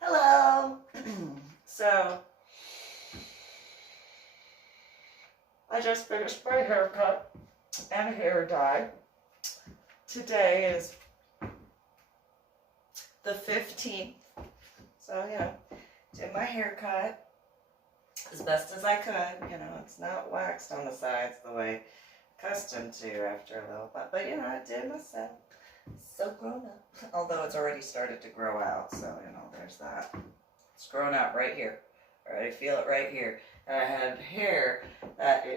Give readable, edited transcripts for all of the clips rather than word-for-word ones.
Hello. So, I just finished my haircut and hair dye. Today is the 15th. So, did my haircut as best as I could. It's not waxed on the sides the way accustomed to after a little bit. But, I did myself. So grown up. Although it's already started to grow out. So, there's that. It's grown out right here. I feel it right here. And I had hair that, you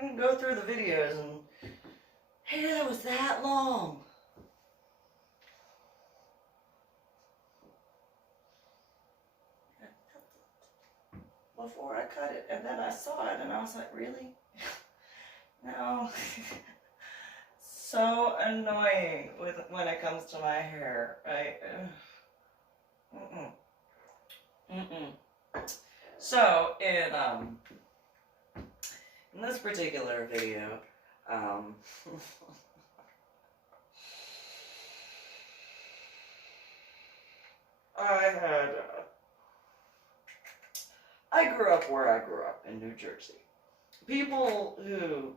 can go through the videos and hair that was that long. Before I cut it, and then I saw it, and I was like, really? No. So annoying when it comes to my hair. So in this particular video, I grew up where I grew up in New Jersey. People who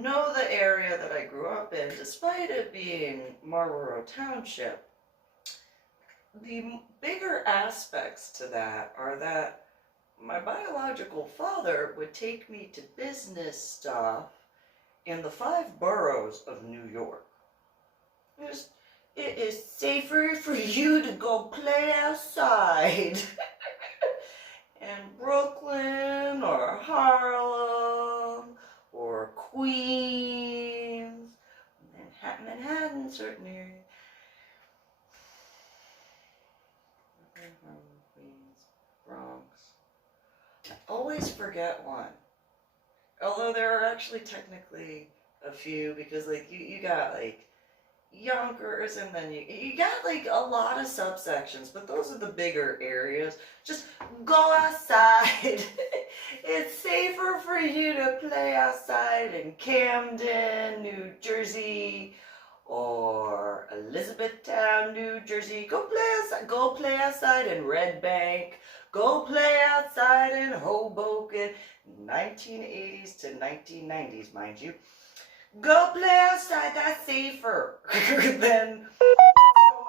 know the area that I grew up in, despite it being Marlboro Township, the bigger aspects to that are that my biological father would take me to business stuff in the 5 boroughs of New York. It is safer for you to go play outside in Brooklyn or Harlem or Queens, Manhattan, certain areas. Queens, Bronx. I always forget one. Although there are actually technically a few, because you got Yonkers, and then you got a lot of subsections, but those are the bigger areas. Just go outside. It's safer for you to play outside in Camden, New Jersey, or Elizabethtown, New Jersey. Go play outside. Go play outside in Red Bank. Go play outside in Hoboken. 1980s to 1990s, mind you. Go play outside. That's safer than going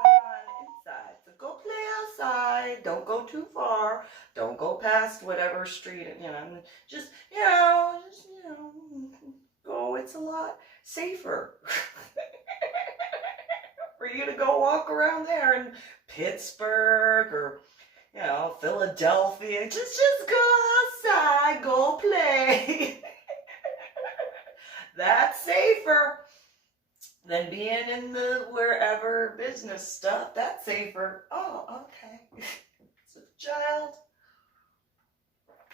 on inside. So go play outside. Don't go too far. Don't go past whatever street. Just go. It's a lot safer for you to go walk around there in Pittsburgh or Philadelphia. Just go outside. Go play. That's safer than being in the wherever business stuff. That's safer. Oh, okay. It's a child.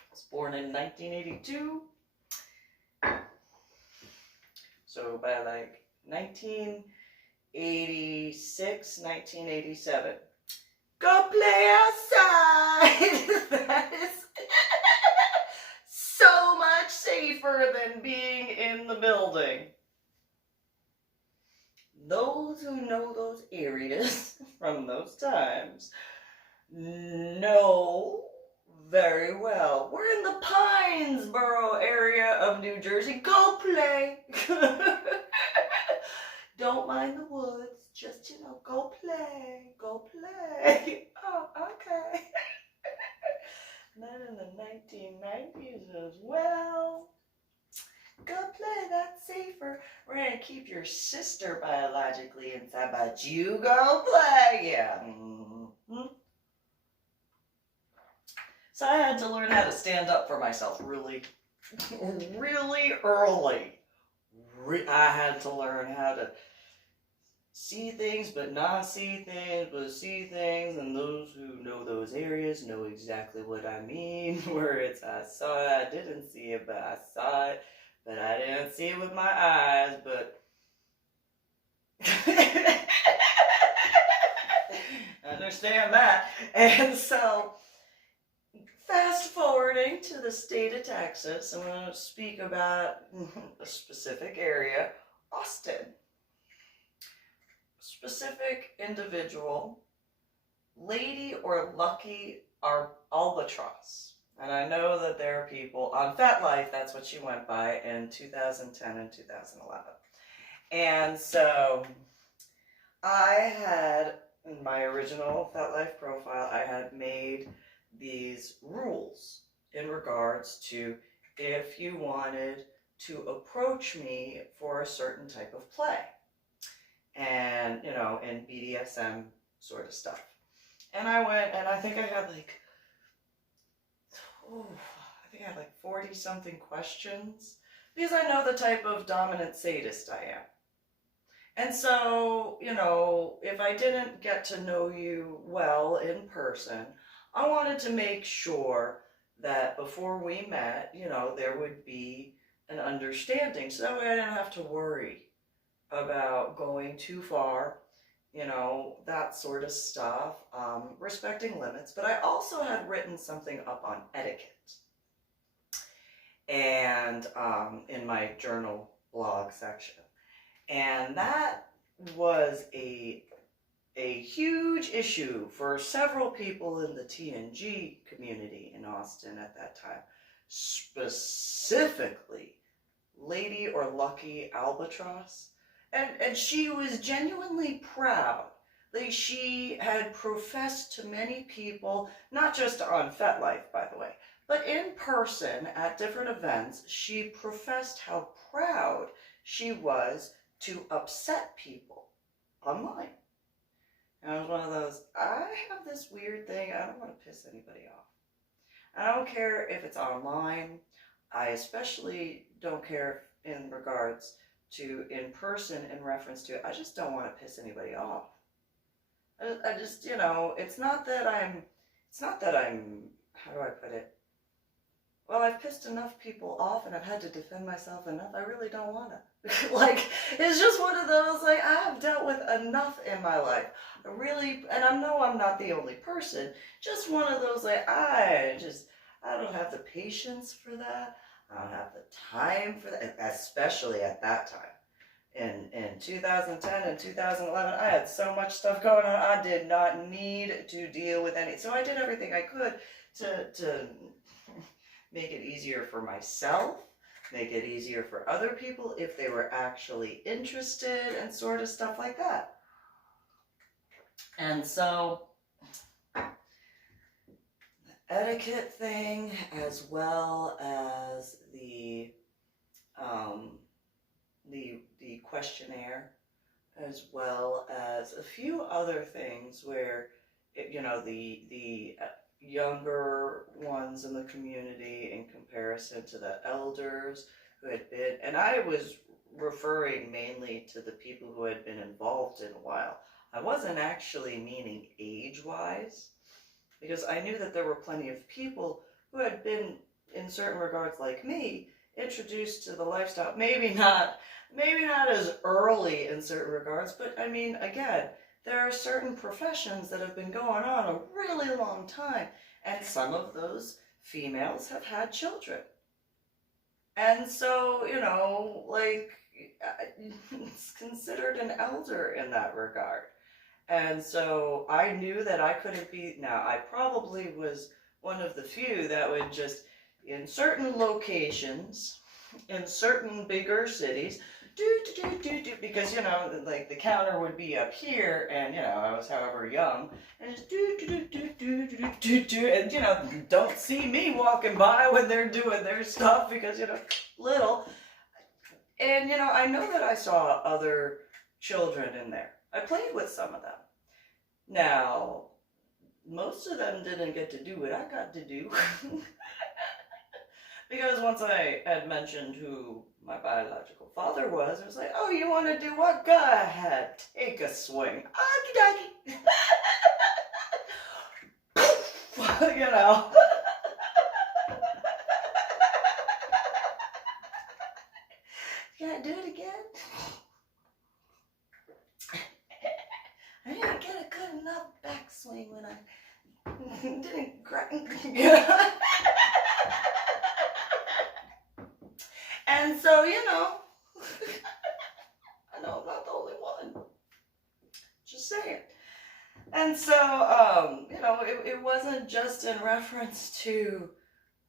Was born in 1982. So by 1986, 1987. Go play outside. That is so much safer than being in the building. Those who know those areas from those times know very well. We're in the Pinesboro area of New Jersey. Go play. Don't mind the woods. Just, go play. Go play. Oh, okay. And then in the 1990s as well. Go play, that's safer. We're going to keep your sister biologically inside, but you go play. Yeah. Mm-hmm. So I had to learn how to stand up for myself really, really early. I had to learn how to see things but not see things, but see things, and those who know those areas know exactly what I mean, where it's I saw it, I didn't see it, but I saw it, but I didn't see it with my eyes, but understand that. And so fast forwarding to the state of Texas, I'm going to speak about a specific area, Austin. individual, lady or lucky albatross. And I know that there are people on Fat Life, that's what she went by in 2010 and 2011. And so I had, in my original Fat Life profile, I had made these rules in regards to if you wanted to approach me for a certain type of play. And, you know, in BDSM sort of stuff. And I went, and I think I had like, I think I had like 40 something questions, because I know the type of dominant sadist I am. And so, you know, if I didn't get to know you well in person, I wanted to make sure that before we met, you know, there would be an understanding, so that way I didn't have to worry about going too far, you know, that sort of stuff, respecting limits. But I also had written something up on etiquette, and in my journal blog section. And that was a huge issue for several people in the TNG community in Austin at that time, specifically Lady or Lucky Albatross. And she was genuinely proud. Like, she had professed to many people, not just on FetLife, by the way, but in person at different events, she professed how proud she was to upset people online. And I was one of those, I have this weird thing, I don't want to piss anybody off. I don't care if it's online. I especially don't care in regards to in person in reference to it. I just don't want to piss anybody off. I just, you know, it's not that I'm, how do I put it? Well, I've pissed enough people off and I've had to defend myself enough. I really don't want to. Like, it's just one of those, like, I have dealt with enough in my life. I really, and I know I'm not the only person. Just one of those, like, I don't have the patience for that. I don't have the time for that, especially at that time. In 2010 and 2011, I had so much stuff going on. I did not need to deal with any. So I did everything I could to make it easier for myself, make it easier for other people if they were actually interested, and sort of stuff like that. And so the etiquette thing, as well as the questionnaire, as well as a few other things where, you know, the younger ones in the community in comparison to the elders who had been, and I was referring mainly to the people who had been involved in a while. I wasn't actually meaning age-wise, because I knew that there were plenty of people who had been, in certain regards like me, introduced to the lifestyle, maybe not as early in certain regards, but I mean, again, there are certain professions that have been going on a really long time, and some of those females have had children. And so, you know, like, it's considered an elder in that regard. And so I knew that I couldn't be, now I probably was one of the few that would just, in certain locations, in certain bigger cities, because, you know, like the counter would be up here, and, you know, I was however young, and just and, you know, don't see me walking by when they're doing their stuff, because, you know, little. And, you know, I know that I saw other children in there. I played with some of them. Now, most of them didn't get to do what I got to do. Because once I had mentioned who my biological father was, it was like, oh, you want to do what? Go ahead, take a swing. Okie dokie. You know. Can I do it again? I didn't get a good enough backswing when I didn't grind. And so, you know, I know I'm not the only one. Just saying. And so, it wasn't just in reference to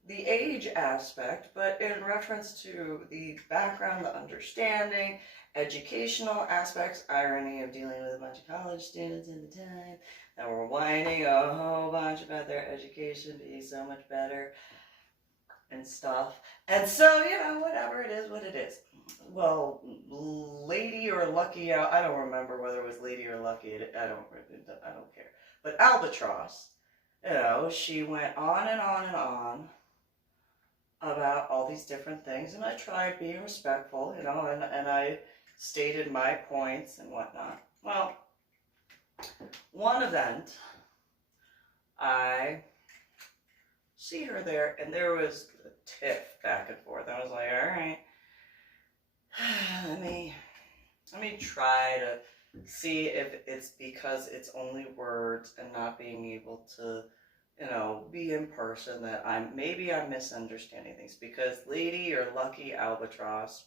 the age aspect, but in reference to the background, the understanding, educational aspects, irony of dealing with a bunch of college students in the time that were whining a whole bunch about their education being so much better and stuff. And so, whatever it is, what it is. Well, Lady or Lucky, I don't remember whether it was Lady or Lucky, I don't care. But Albatross, she went on and on and on about all these different things, and I tried being respectful, and I stated my points and whatnot. Well, one event, I see her there, and there was a tiff back and forth. I was like, all right, let me try to see if it's because it's only words and not being able to, be in person that I'm misunderstanding things, because Lady or Lucky Albatross,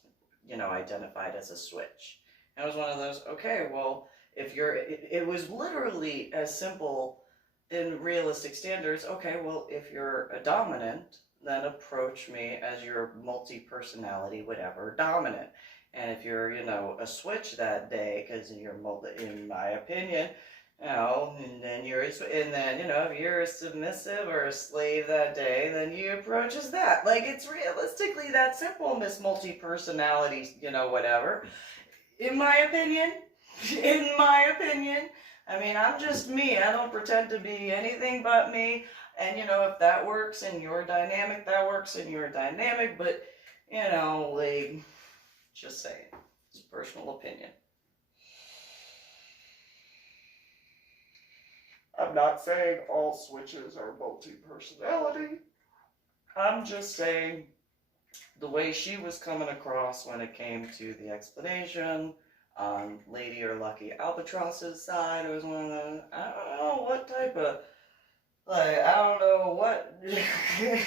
identified as a switch. And it was one of those, okay, well, it was literally as simple in realistic standards, okay, well, if you're a dominant, then approach me as your multi-personality, whatever, dominant. And if you're, a switch that day, because in my opinion, and then if you're a submissive or a slave that day, then you approach as that. Like, it's realistically that simple, Miss Multi-Personality, whatever. In my opinion, I mean, I'm just me. I don't pretend to be anything but me. And, if that works in your dynamic, that works in your dynamic. But, like, just saying. It's personal opinion. I'm not saying all switches are multi-personality. I'm just saying the way she was coming across when it came to the explanation on Lady or Lucky Albatross's side, it was one of those, I don't know what type of, I don't know what, you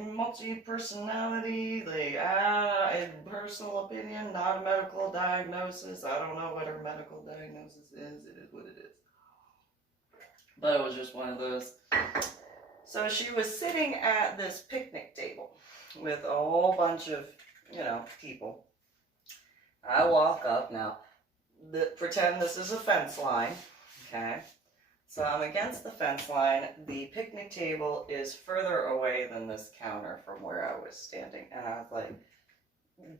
multi-personality, in personal opinion, not a medical diagnosis. I don't know what her medical diagnosis is. It is what it is. But it was just one of those. So she was sitting at this picnic table with a whole bunch of, people. I walk up now. Pretend this is a fence line, okay? So I'm against the fence line. The picnic table is further away than this counter from where I was standing. And I was like,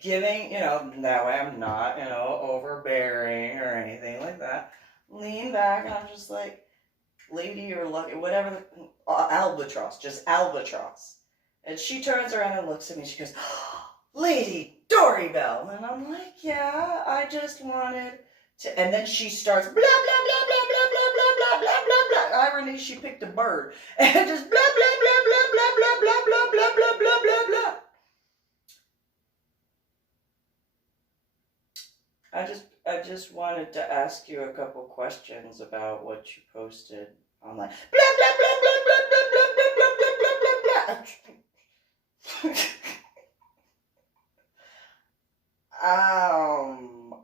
giving, that way I'm not, overbearing or anything like that. Lean back, and I'm just like, Lady or Lucky, whatever, Albatross, just Albatross. And she turns around and looks at me. She goes, Lady Dori Belle. And I'm like, yeah, I just wanted to. And then she starts blah, blah, blah, blah, blah, blah, blah, blah, blah, blah. Irony, she picked a bird. And just blah, blah, blah, blah, blah, blah, blah, blah, blah, blah, blah, blah, blah. I just wanted to ask you a couple questions about what you posted online. Blah, blah, blah, blah, blah, blah, blah, blah, blah, blah, blah, blah.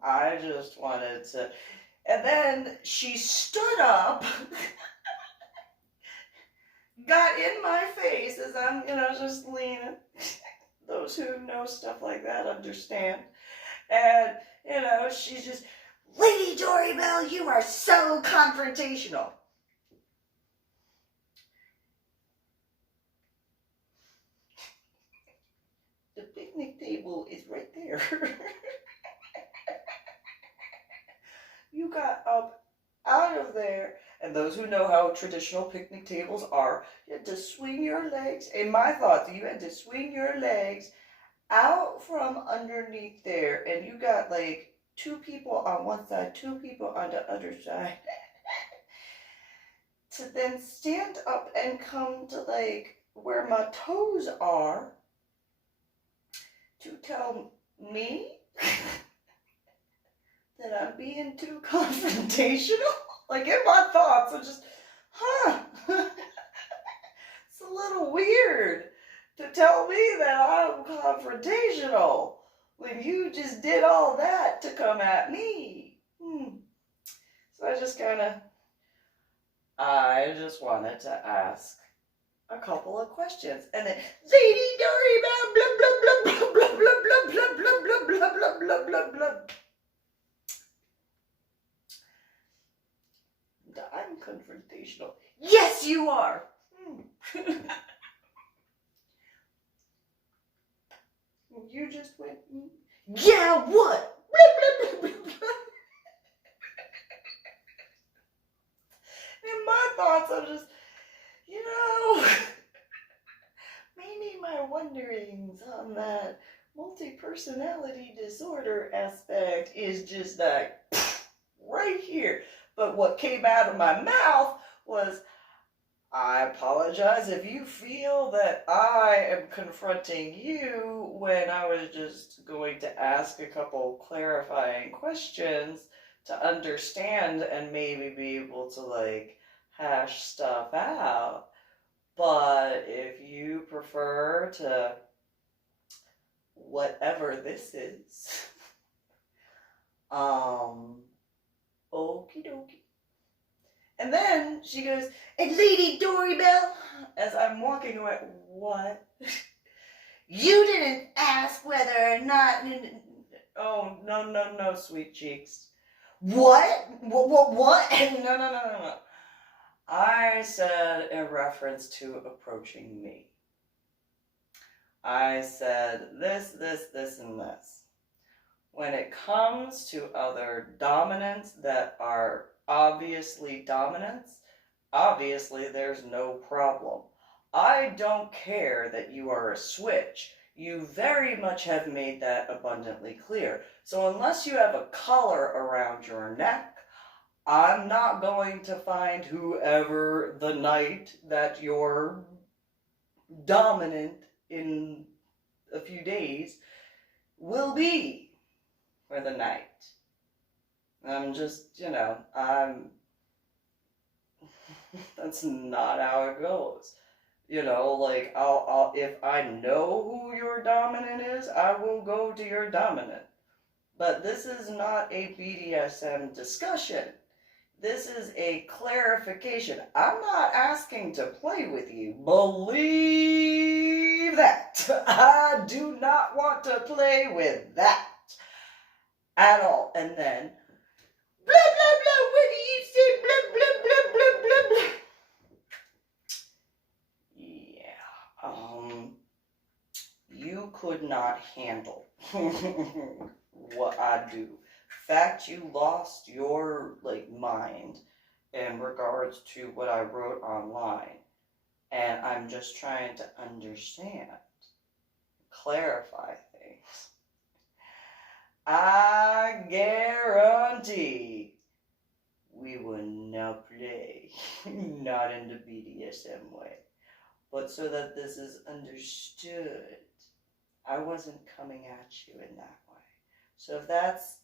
I just wanted to, and then she stood up, got in my face as I'm, just leaning. Those who know stuff like that understand. And, she's just, Lady Dori Belle, you are so confrontational. The picnic table is right there. You got up out of there. And those who know how traditional picnic tables are, you had to swing your legs. In my thoughts, you had to swing your legs out from underneath there, and you got like 2 people on one side, 2 people on the other side, to then stand up and come to like where my toes are to tell me that I'm being too confrontational. Like, in my thoughts, I'm just, it's a little weird to tell me that I'm confrontational when you just did all that to come at me. So I just wanted to ask a couple of questions. And then, Lady Dori, blah, blah, blah, blah, blah, blah, blah, blah, blah, blah, blah, blah, blah, blah, blah. I'm confrontational. Yes, you are. You just went, yeah, what? Blah, blah, blah, blah, blah. In my thoughts, I'm just, maybe my wonderings on that multi-personality disorder aspect is just like right here. But what came out of my mouth was, I apologize if you feel that I am confronting you when I was just going to ask a couple clarifying questions to understand and maybe be able to like hash stuff out. But if you prefer to whatever this is, okie dokie. And then she goes, and Lady Dori Belle, as I'm walking away, what? You didn't ask whether or not, oh, no, sweet cheeks. What? What? No. I said in reference to approaching me. I said this, and this. When it comes to other dominants that are obviously dominants, obviously there's no problem. I don't care that you are a switch. You very much have made that abundantly clear. So unless you have a collar around your neck, I'm not going to find whoever the knight that you're dominant in a few days will be for the night. I'm just, that's not how it goes. Like, I'll if I know who your dominant is, I will go to your dominant. But this is not a BDSM discussion. This is a clarification. I'm not asking to play with you. Believe that. I do not want to play with that at all. And then, blah, blah, blah, what do you say? Blah, blah, blah, blah, blah, blah. Yeah, you could not handle what I do. Fact, you lost your mind in regards to what I wrote online, and I'm just trying to understand, clarify things. I guarantee we will not play, not in the BDSM way, but so that this is understood, I wasn't coming at you in that way. So if that's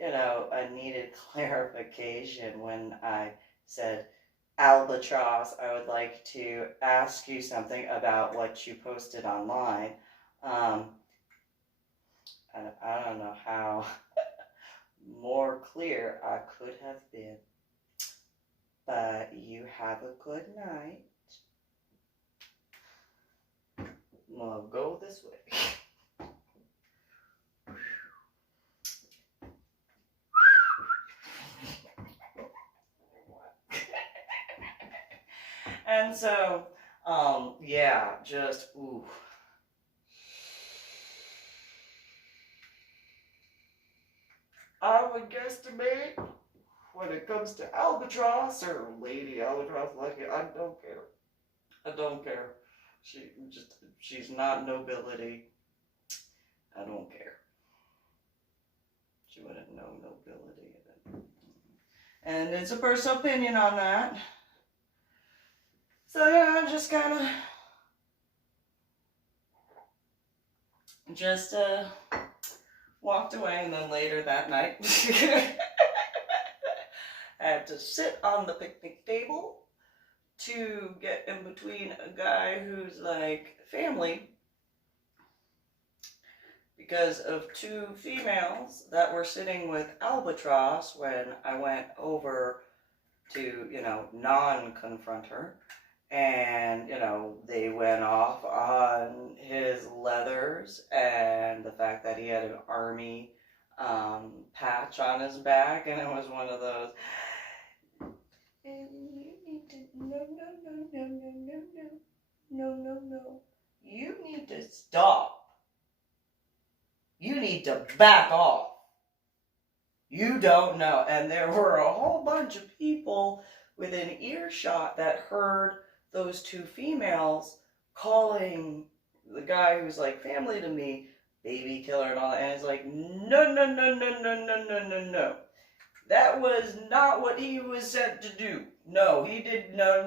a needed clarification when I said albatross, I would like to ask you something about what you posted online. I don't know how more clear I could have been, but you have a good night. Well, go this way. And so, yeah, just, ooh. I would guesstimate when it comes to albatross or lady albatross, I don't care. I don't care. She's not nobility. I don't care. She wouldn't know nobility. And it's a personal opinion on that. So yeah, I just kind of walked away, and then later that night I had to sit on the picnic table to get in between a guy who's like family, because of two females that were sitting with Albatross when I went over to, non-confront her. And, they went off on his leathers and the fact that he had an army patch on his back, and it was one of those, and you need to, no. You need to stop. You need to back off. You don't know. And there were a whole bunch of people within earshot that heard those two females calling the guy who's like family to me, baby killer and all that. And it's like, no. That was not what he was said to do. No, he did, no.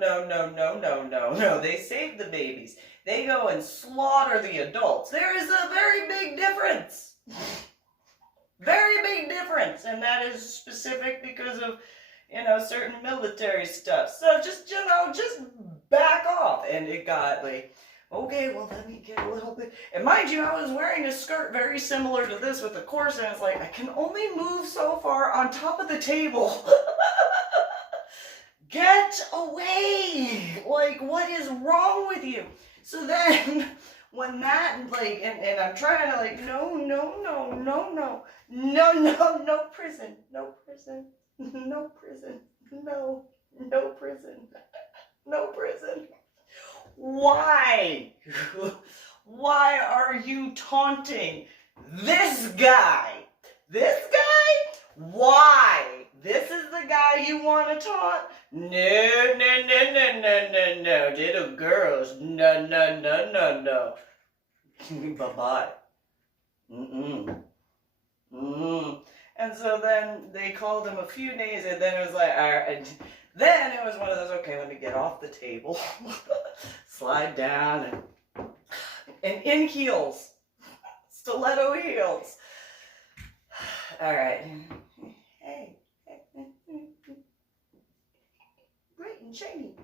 They saved the babies. They go and slaughter the adults. There is a very big difference. Very big difference. And that is specific because of, certain military stuff. So just back off. And it got like, okay, well, let me get a little bit. And mind you, I was wearing a skirt very similar to this with a corset. And it's like, I can only move so far on top of the table. Get away. Like, what is wrong with you? So then, when that, like, and I'm trying to, like, no prison, no prison. Why? Why are you taunting this guy? This guy? Why? This is the guy you want to taunt? No. Little girls. No. Bye-bye. And so then they called him a few days, and then it was like, all right. Then it was one of those, okay, let me get off the table, slide down, and in heels, stiletto heels. All right. Hey. Bright and shiny.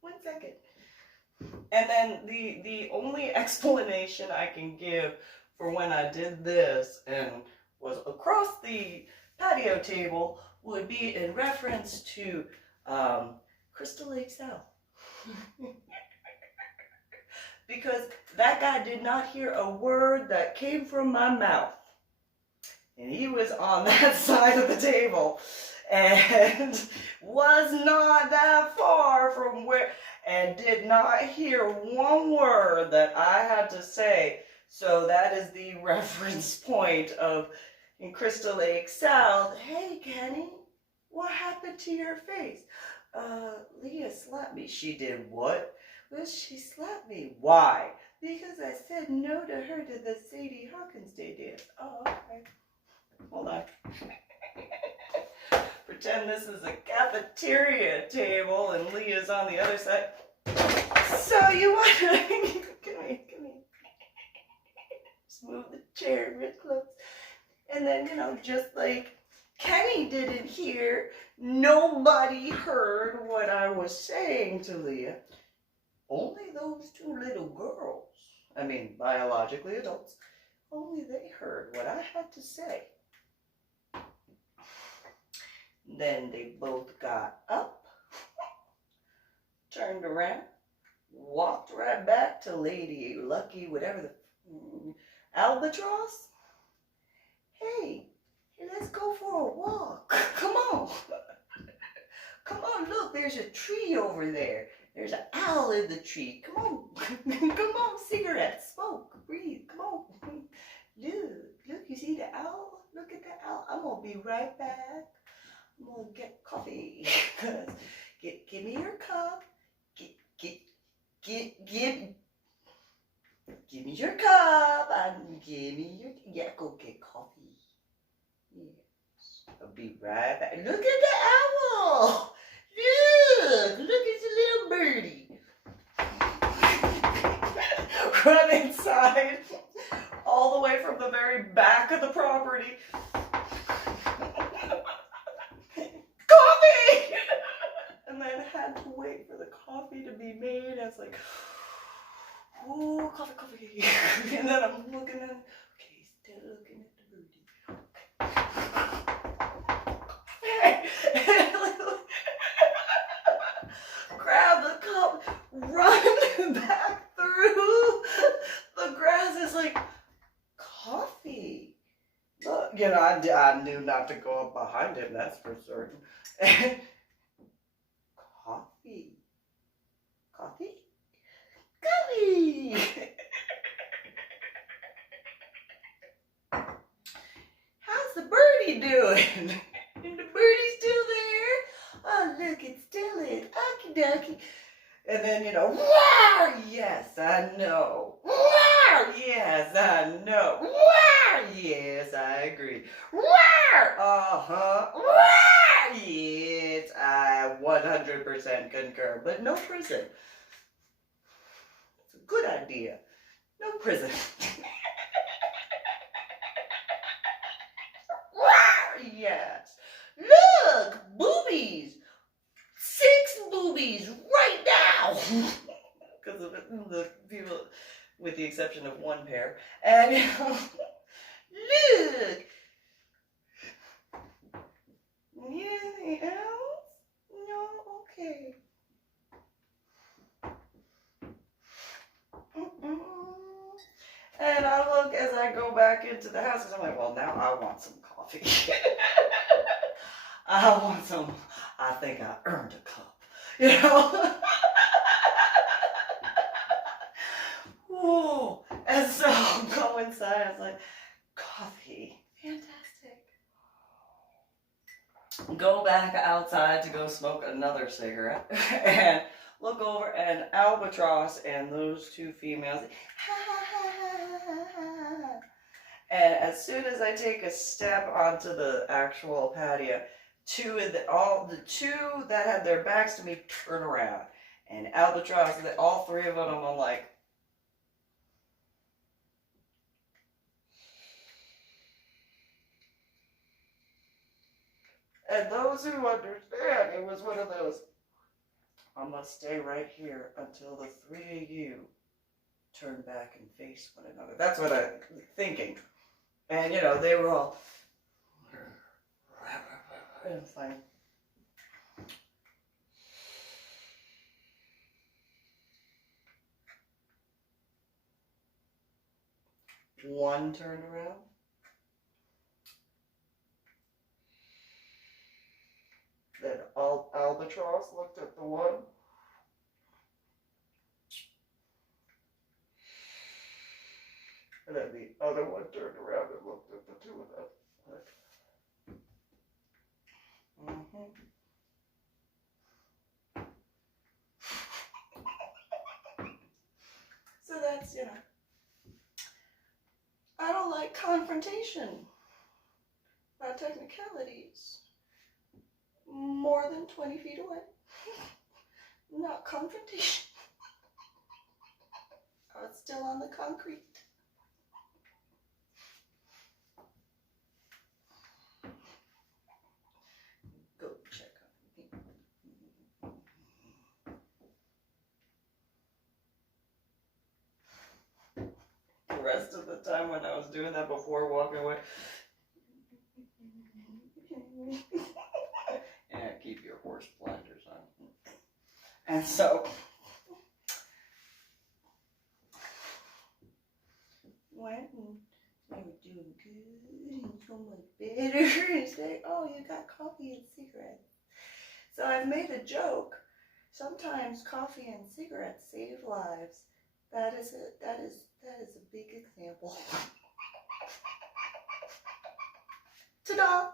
1 second. And then the only explanation I can give for when I did this and was across the patio table would be in reference to Crystal Lake South. Because that guy did not hear a word that came from my mouth. And he was on that side of the table and was not that far from where, and did not hear one word that I had to say. So that is the reference point of in Crystal Lake South. Hey, Kenny, what happened to your face? Leah slapped me. She did what? Well, she slapped me. Why? Because I said no to her to the Sadie Hawkins Day dance. Oh, okay. Hold on. Pretend this is a cafeteria table and Leah's on the other side. So you want to... Come here. Just move the chair real close. And then, just like Kenny didn't hear, nobody heard what I was saying to Leah. Only those two little girls, biologically adults, only they heard what I had to say. Then they both got up, turned around, walked right back to Lady Lucky, whatever the Albatross. Hey, let's go for a walk. Come on. Come on, look, there's a tree over there. There's an owl in the tree. Come on. Come on, cigarette, smoke, breathe. Come on. Look, you see the owl? Look at the owl. I'm going to be right back. I'm going to get coffee. Give me your cup. Give me your cup and give me your... Yeah, go get coffee. Yes. I'll be right back. Look at the owl. Look, it's a little birdie. Run inside, all the way from the very back of the property. Coffee! And then had to wait for the coffee to be made. I was like, oh, coffee. And then I'm looking at, okay, Grab the cup, run back through the grass. It's like, coffee. Look, you know, I knew not to go up behind him, that's for certain. Coffee. Coffee? Coffee! How's the birdie doing? Is the birdie still there? Oh, look, it's still in. Okie dokie. And then, you know, wow, yes, I know. Wow, yes, I know. Wow, yes, I agree. Wow, uh-huh. Wow, yes, I 100% concur. But no prison. It's a good idea. No prison. Wow, yes. Look, boobies. 6 boobies right now. Because of the people, with the exception of one pair. And, you know, look. Anything else? No? Okay. And I look as I go back into the house, and I'm like, well, now I want some coffee. I want some, I think I earned a cup, you know? Whoa. And so I go inside, I was like, coffee, fantastic. Go back outside to go smoke another cigarette, and look over, and Albatross and those 2 females, and as soon as I take a step onto the actual patio, the 2 that had their backs to me turn around, and Albatross, all 3 of them, I'm like, and those who understand, it was one of those, I must stay right here until the 3 of you turn back and face one another. That's what I'm thinking. And, you know, they were all, and it's like, one turned around. Then Albatross looked at the one. And then the other one turned around and looked at the 2 of them. So that's, you know, I don't like confrontation about technicalities more than 20 feet away. Not confrontation. I was still on the concrete. Go check on me. The rest of the time when I was doing that before walking away, yeah, keep your horse blinders on. And so, went and they were doing good and so much better and say, oh, you got coffee and cigarettes. So I've made a joke. Sometimes coffee and cigarettes save lives. That is a big example. Ta-da!